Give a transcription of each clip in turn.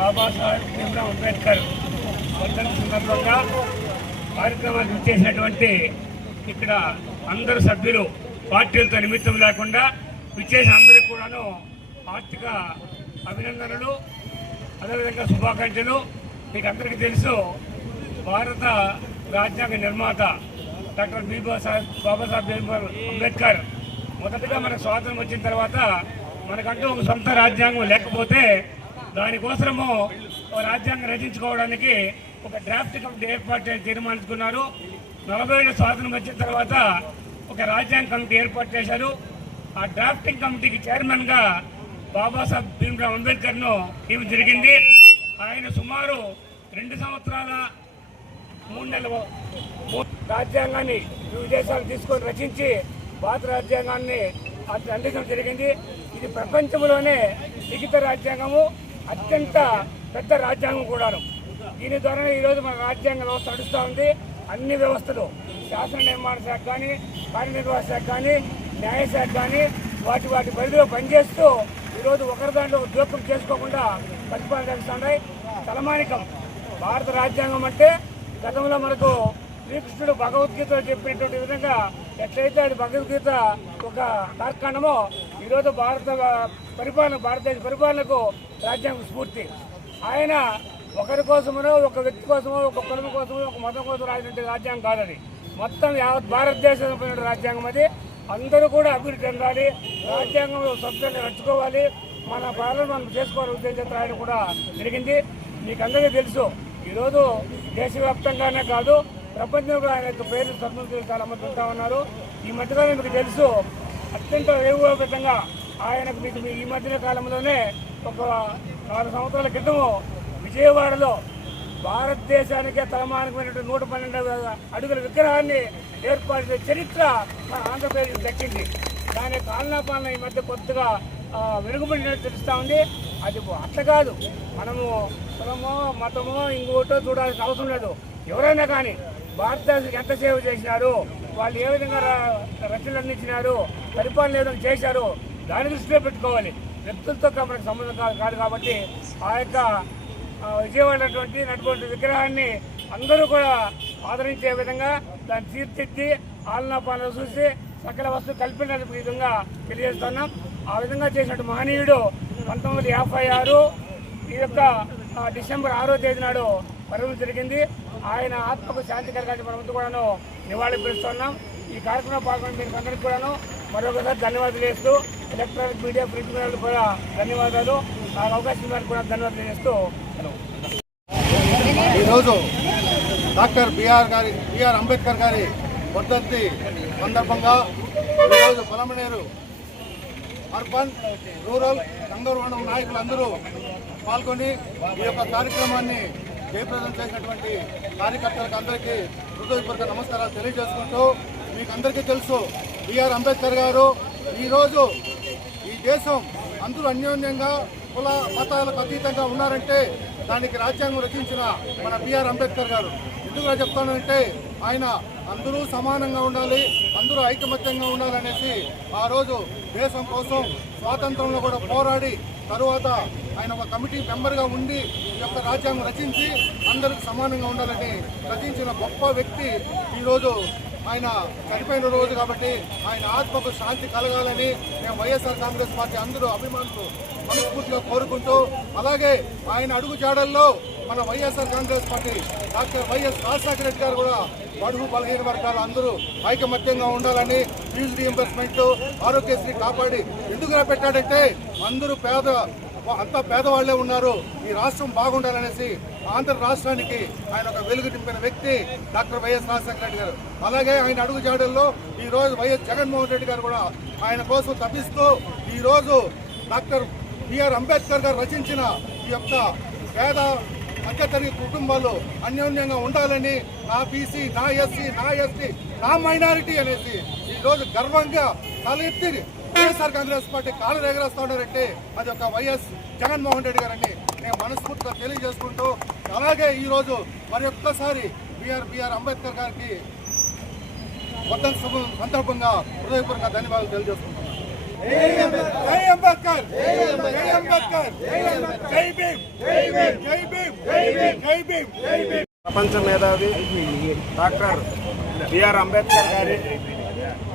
బాబాసాహెబ్ భీమ్రావ్ అంబేద్కర్ వర్ధంతి సందర్భంగా కార్యక్రమాలు విచ్చేసినటువంటి ఇక్కడ అందరు సభ్యులు పార్టీలతో నిమిత్తం లేకుండా విచ్చేసిన అందరికీ కూడాను ఆర్థిక అభినందనలు, అదేవిధంగా శుభాకాంక్షలు. మీకు అందరికీ తెలుసు, భారత రాజ్యాంగ నిర్మాత డాక్టర్ బాబాసాహెబ్ భీమ్రావ్ అంబేద్కర్ మొదటగా మనకు స్వాతంత్రం వచ్చిన తర్వాత మనకంటూ ఒక సొంత రాజ్యాంగం లేకపోతే దానికోసము రాజ్యాంగం రచించుకోవడానికి ఒక డ్రాఫ్ట్ కమిటీ ఏర్పాటు చేసి తీర్మానించుకున్నారు. 40 ఏళ్ళ స్వాతంత్రం వచ్చిన తర్వాత ఒక రాజ్యాంగ కమిటీ ఏర్పాటు చేశారు. ఆ డ్రాఫ్టింగ్ కమిటీకి చైర్మన్గా బాబాసాహెబ్ భీమ్రావ్ అంబేద్కర్ను ఇవి జరిగింది. ఆయన సుమారు 2 సంవత్సరాల 3 నెలల రాజ్యాంగాన్ని విదేశాలు తీసుకొని రచించి భారత రాజ్యాంగాన్ని అందించడం జరిగింది. ఇది ప్రపంచంలోనే లిఖిత రాజ్యాంగము, అత్యంత పెద్ద రాజ్యాంగం కూడాను. దీని ద్వారా ఈరోజు మన రాజ్యాంగ వ్యవస్థ నడుస్తూ ఉంది. అన్ని వ్యవస్థలు, శాసన నిర్మాణ శాఖ కానీ, కార్యనిర్వాహక శాఖ కానీ, న్యాయశాఖ కానీ వాటి పరిధిలో పనిచేస్తూ ఈరోజు ఒకరి దాంట్లో జోక్యం చేసుకోకుండా పరిపాలన చేస్తున్నాయి. తలమానికం భారత రాజ్యాంగం అంటే గతంలో మనకు శ్రీకృష్ణుడు భగవద్గీత చెప్పినటువంటి విధంగా ఎట్లయితే అది భగవద్గీత ఒక తార్కాండమో, ఈరోజు భారతదేశ పరిపాలనకు రాజ్యాంగం స్ఫూర్తి. ఆయన ఒకరి కోసమో, ఒక వ్యక్తి కోసమో, ఒక కులం కోసమో, ఒక మతం కోసం రాసినటువంటి రాజ్యాంగం కాదది. మొత్తం యావత్ భారతదేశం రాజ్యాంగం అది. అందరూ కూడా అభివృద్ధి చెందాలి, రాజ్యాంగం సభ్యులను నడుచుకోవాలి, మన పాలన మనం చేసుకోవాలి ఉద్దేశంతో రాయడం కూడా జరిగింది. మీకు అందరికీ తెలుసు, ఈరోజు దేశవ్యాప్తంగానే కాదు ప్రపంచంలో ఆయన యొక్క పేరు స్వతంత్రం చాలా మంది ఉంటా ఉన్నారు. ఈ మధ్యకాలం మీకు తెలుసు, అత్యంత వేగవంతంగా ఆయనకు మీకు ఈ మధ్య కాలంలోనే ఒక 4 సంవత్సరాల క్రితము విజయవాడలో భారతదేశానికే తలమానికమైనటువంటి 112 అడుగుల విగ్రహాన్ని ఏర్పాటు చేసే చరిత్ర మన ఆంధ్రప్రదేశ్ దక్కింది. దాని పాలన ఈ మధ్య కొద్దిగా వెనుకబడినట్టు తెలుస్తూ ఉంది. అది అట్లా కాదు, మనము కులమో మతమో ఇంకోటో చూడాల్సిన అవసరం లేదు. ఎవరైనా కానీ భారతదేశానికి ఎంత సేవ చేసినారు, వాళ్ళు ఏ విధంగా రచనలు అందించినారు, పరిపాలన ఏ విధంగా చేశారు, దాని దృష్టిలో పెట్టుకోవాలి. వ్యక్తులతో మనకు సంబంధం కాదు. కాబట్టి ఆ యొక్క విజయవాడటువంటి విగ్రహాన్ని అందరూ కూడా ఆదరించే విధంగా దాన్ని తీర్చిద్ది ఆలనా పాలన చూసి సకల వస్తువు కల్పించే విధంగా తెలియజేస్తున్నాం. ఆ విధంగా చేసినట్టు మహనీయుడు 1956 ఈ యొక్క డిసెంబర్ 6వ తేదీ నాడు మరణం జరిగింది. ఆయన ఆత్మకు శాంతి కలగాలని మనమంతా కూడాను నివాళి పిలుస్తున్నాం. ఈ కార్యక్రమంలో పాల్గొన్న మీకు అందరికీ కూడాను మరొకసారి ధన్యవాదాలు చేస్తూ, ఎలక్ట్రానిక్ మీడియా ప్రింట్ మీడియాలు కూడా ధన్యవాదాలు, నాకు అవకాశం ఇవ్వడానికి కూడా ధన్యవాదాలు చేస్తూ ఈరోజు డాక్టర్ బిఆర్ అంబేద్కర్ గారి వర్ధంతి సందర్భంగా ఈరోజు పొలమనేరు అర్బన్, రూరల్, గంగవరం నాయకులందరూ పాల్గొని ఈ యొక్క కార్యక్రమాన్ని జయప్రదం చేసినటువంటి కార్యకర్తలకు అందరికీ హృదయపూర్వక నమస్కారాలు తెలియజేసుకుంటూ, మీకు అందరికీ తెలుసు బిఆర్ అంబేద్కర్ గారు ఈరోజు ఈ దేశం అందరూ అన్యోన్యంగా కుల మతాలకు అతీతంగా ఉన్నారంటే దానికి రాజ్యాంగం రచించిన మన బిఆర్ అంబేద్కర్ గారు. ఎందుకుగా చెప్తానంటే ఆయన అందరూ సమానంగా ఉండాలి, అందరూ ఐకమత్యంగా ఉండాలనేసి ఆ రోజు దేశం కోసం స్వాతంత్రంలో కూడా పోరాడి తరువాత ఆయన ఒక కమిటీ మెంబర్గా ఉండి ఈ యొక్క రాజ్యాంగం రచించి అందరికి సమానంగా ఉండాలని రచించిన గొప్ప వ్యక్తి. ఈరోజు ఆయన చనిపోయిన రోజు కాబట్టి ఆయన ఆత్మకు శాంతి కలగాలని మేము వైఎస్ఆర్ కాంగ్రెస్ పార్టీ అందరూ అభిమానులు మనస్ఫూర్తిగా కోరుకుంటూ, అలాగే ఆయన అడుగు జాడల్లో మన YSR Congress party doctor YS Rajasekhara Reddy గారు కూడా బడుగు బలహీన వర్గాలు అందరూ ఐకమత్యంగా ఉండాలని ఫీజు రీయింబర్స్మెంట్, ఆరోగ్యశ్రీ కాపాడి ఎందుకుగా పెట్టాడంటే అందరూ అంతా పేదవాళ్లే ఉన్నారు, ఈ రాష్ట్రం బాగుండాలనేసి ఆంధ్ర రాష్ట్రానికి ఆయన ఒక వెలుగు నింపిన వ్యక్తి డాక్టర్ వైఎస్ రాజశేఖర రెడ్డి గారు. అలాగే ఆయన అడుగు జాడల్లో ఈరోజు వైఎస్ జగన్మోహన్ రెడ్డి గారు కూడా ఆయన కోసం తప్పిస్తూ ఈరోజు డాక్టర్ బిఆర్ అంబేద్కర్ గారు రచించిన ఈ యొక్క పేద మధ్యతరగతి కుటుంబాలు అన్యోన్యంగా ఉండాలని, నా బీసీ, నా ఎస్సీ, నా ఎస్టీ, నా మైనారిటీ అనేసి ఈరోజు గర్వంగా తలెత్తి వైఎస్ఆర్ కాంగ్రెస్ పార్టీ కాళ్ళు ఎగరేస్తా ఉన్నారంటే అది ఒక వైఎస్ జగన్మోహన్ రెడ్డి గారని నేను మనస్ఫూర్తిగా తెలియజేసుకుంటూ, అలాగే ఈరోజు మరి ఒక్కసారి బిఆర్ అంబేద్కర్ గారికి వర్ధంతి సందర్భంగా హృదయపూర్వక ధన్యవాదాలు తెలియజేసుకుంటున్నాను. జై అంబేద్కర్ జై అంబేద్కర్ జై భీమ్ జై భీమ్ జై భీమ్ జై భీమ్ జై భీమ్. ప్రపంచ మేధావి డాక్టర్ బిఆర్ అంబేద్కర్ గారి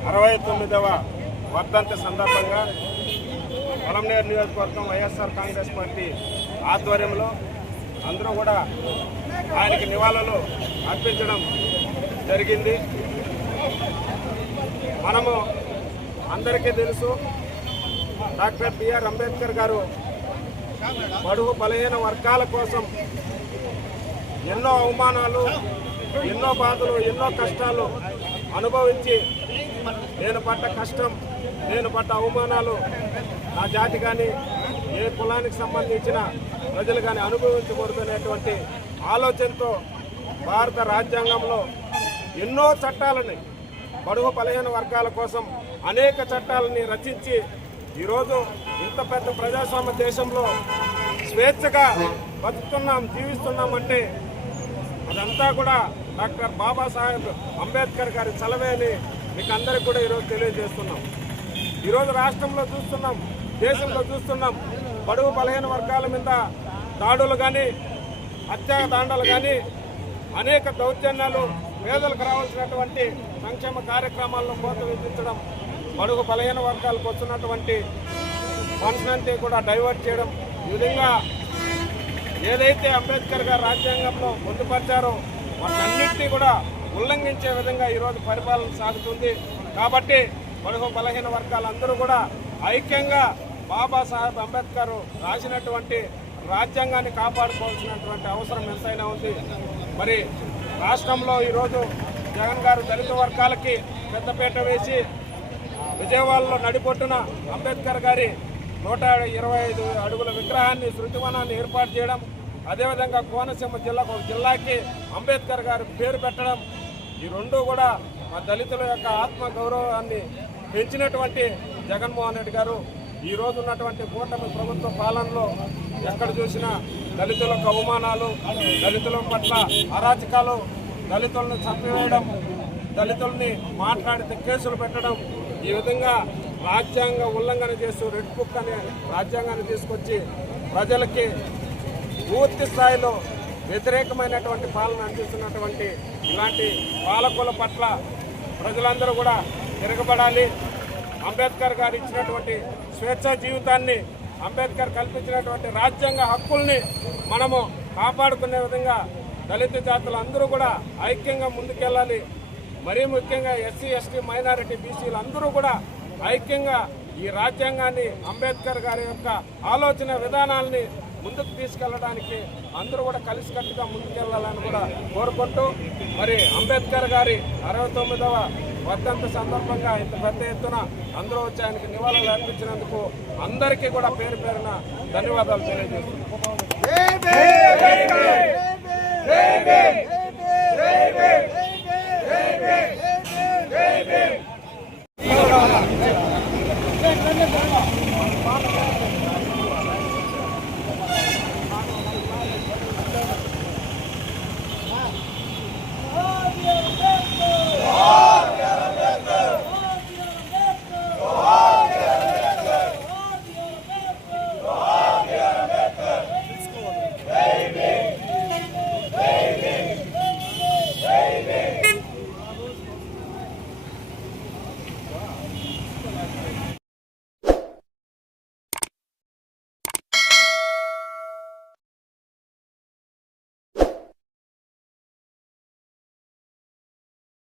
69వ వర్ధంతి సందర్భంగా పొలంనేరు నియోజకవర్గం వైఎస్ఆర్ కాంగ్రెస్ పార్టీ ఆధ్వర్యంలో అందరూ కూడా ఆయనకి నివాళులు అర్పించడం జరిగింది. మనము అందరికీ తెలుసు డాక్టర్ బిఆర్ అంబేద్కర్ గారు బడుగు బలహీన వర్గాల కోసం ఎన్నో అవమానాలు, ఎన్నో బాధలు, ఎన్నో కష్టాలు అనుభవించి నేను పడ్డ కష్టం, నేను పడ్డ అవమానాలు నా జాతి కానీ ఏ కులానికి సంబంధించిన ప్రజలు కానీ అనుభవించకూడదనేటువంటి ఆలోచనతో భారత రాజ్యాంగంలో ఎన్నో చట్టాలని బడుగు బలహీన వర్గాల కోసం అనేక చట్టాలని రచించి ఈరోజు ఇంత పెద్ద ప్రజాస్వామ్య దేశంలో స్వేచ్ఛగా బతుకుతున్నాం, జీవిస్తున్నామంటే అదంతా కూడా డాక్టర్ బాబాసాహెబ్ అంబేద్కర్ గారి చలవే అని మీకు అందరికీ కూడా ఈరోజు తెలియజేస్తున్నాం. ఈరోజు రాష్ట్రంలో చూస్తున్నాం, దేశంలో చూస్తున్నాం, బడుగు బలహీన వర్గాల మీద దాడులు కానీ, హత్యాకాండాలు కానీ, అనేక దౌర్జన్యాలు, పేదలకు రావాల్సినటువంటి సంక్షేమ కార్యక్రమాల్లో కోత విధించడం, బడుగు బలహీన వర్గాలకు వచ్చినటువంటి ఫండ్స్ అంతా కూడా డైవర్ట్ చేయడం, ఈ విధంగా ఏదైతే అంబేద్కర్ గారు రాజ్యాంగంలో పొందుపరిచారో వాటన్నింటినీ కూడా ఉల్లంఘించే విధంగా ఈరోజు పరిపాలన సాగుతుంది. కాబట్టి బడుగు బలహీన వర్గాలందరూ కూడా ఐక్యంగా బాబాసాహెబ్ అంబేద్కర్ రాసినటువంటి రాజ్యాంగాన్ని కాపాడుకోవాల్సినటువంటి అవసరం ఎంతైనా ఉంది. మరి రాష్ట్రంలో ఈరోజు జగన్ గారు దళిత వర్గాలకి పెద్దపీట వేసి విజయవాడలో నడిపొట్టున అంబేద్కర్ గారి 125 అడుగుల విగ్రహాన్ని, శృతివనాన్ని ఏర్పాటు చేయడం, అదేవిధంగా కోనసీమ జిల్లాకు ఒక జిల్లాకి అంబేద్కర్ గారి పేరు పెట్టడం, ఈ రెండూ కూడా మా దళితుల యొక్క ఆత్మ గౌరవాన్ని పెంచినటువంటి జగన్మోహన్ రెడ్డి గారు ఈ రోజు ఉన్నటువంటి కూటమి ప్రభుత్వ పాలనలో ఎక్కడ చూసినా దళితులకు అవమానాలు, దళితుల పట్ల అరాచకాలు, దళితులను చంపివేయడం, దళితుల్ని మాట్లాడితే కేసులు పెట్టడం, ఈ విధంగా రాజ్యాంగ ఉల్లంఘన చేస్తూ రెడ్ బుక్ అనే రాజ్యాంగాన్ని తీసుకొచ్చి ప్రజలకి పూర్తి స్థాయిలో వ్యతిరేకమైనటువంటి పాలన అందిస్తున్నటువంటి ఇలాంటి పాలకుల పట్ల ప్రజలందరూ కూడా తిరగబడాలి. అంబేద్కర్ గారు ఇచ్చినటువంటి స్వేచ్ఛా జీవితాన్ని, అంబేద్కర్ కల్పించినటువంటి రాజ్యాంగ హక్కుల్ని మనము కాపాడుకునే విధంగా దళిత జాతులు అందరూ కూడా ఐక్యంగా ముందుకెళ్ళాలి. మరీ ముఖ్యంగా ఎస్సీ, ఎస్టీ, మైనారిటీ, బీసీలు అందరూ కూడా ఐక్యంగా ఈ రాజ్యాంగాన్ని, అంబేద్కర్ గారి యొక్క ఆలోచన విధానాల్ని ముందుకు తీసుకెళ్లడానికి అందరూ కూడా కలిసికట్టుగా ముందుకెళ్లాలని కూడా కోరుకుంటూ, మరి అంబేద్కర్ గారి 69వ వర్ధంతి సందర్భంగా ఇంత పెద్ద ఎత్తున అందరూ వచ్చి ఆయనకి నివాళులు అర్పించినందుకు అందరికీ కూడా పేరు పేరున ధన్యవాదాలు తెలియజేస్తున్నాను.